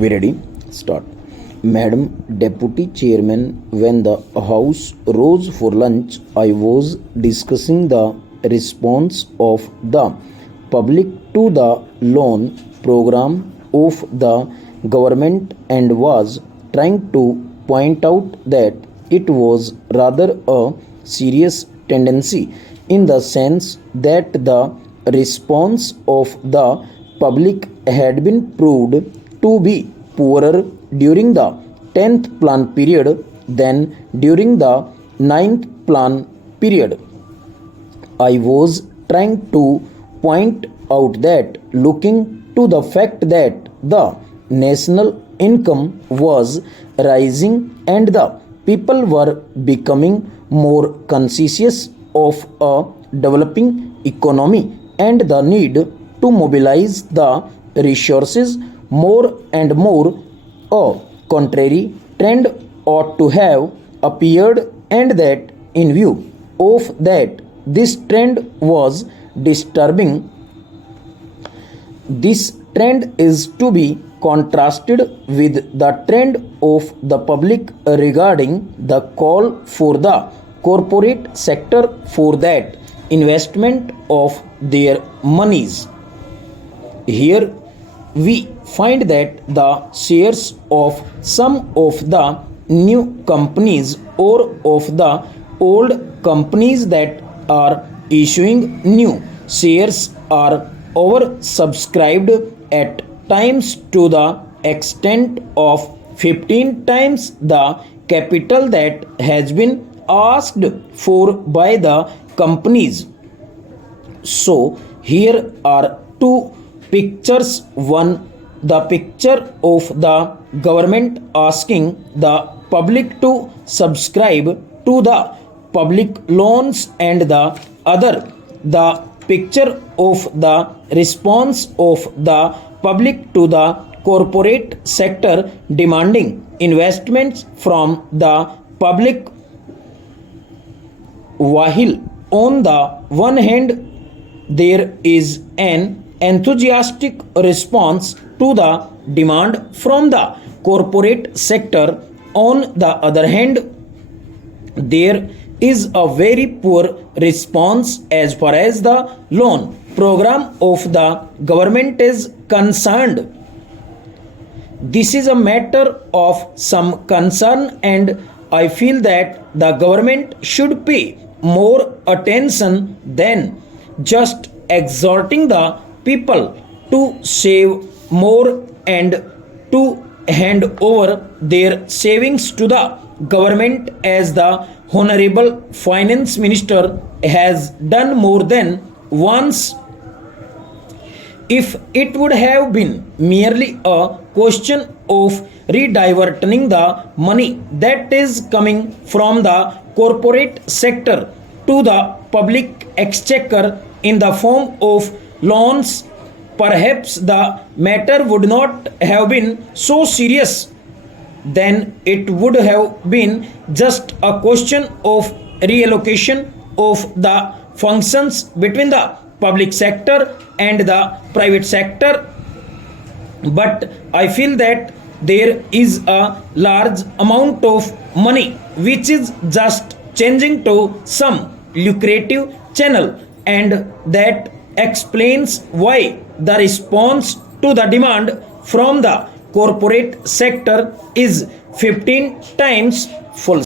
We ready? Start. Madam Deputy Chairman, when the House rose for lunch, I was discussing the response of the public to the loan program of the government and was trying to point out that it was rather a serious tendency in the sense that the response of the public had been proved to be poorer during the 10th plan period than during the 9th plan period. I was trying to point out that looking to the fact that the national income was rising and the people were becoming more conscious of a developing economy and the need to mobilize the resources more and more, a contrary trend ought to have appeared, and that in view of that this trend was disturbing. This trend is to be contrasted with the trend of the public regarding the call for the corporate sector for that investment of their monies. Here we find that the shares of some of the new companies or of the old companies that are issuing new shares are oversubscribed at times to the extent of 15 times the capital that has been asked for by the companies. So here are two pictures. One, the picture of the government asking the public to subscribe to the public loans, and the other, the picture of the response of the public to the corporate sector demanding investments from the public. While on the one hand there is an enthusiastic response to the demand from the corporate sector, on the other hand there is a very poor response as far as the loan program of the government is concerned. This is a matter of some concern, and I feel that the government should pay more attention than just exhorting the people to save more and to hand over their savings to the government, as the Honorable Finance Minister has done more than once. If it would have been merely a question of rediverting the money that is coming from the corporate sector to the public exchequer in the form of loans, perhaps the matter would not have been so serious. Then it would have been just a question of reallocation of the functions between the public sector and the private sector. But I feel that there is a large amount of money which is just changing to some lucrative channel, and that explains why the response to the demand from the corporate sector is 15 times full.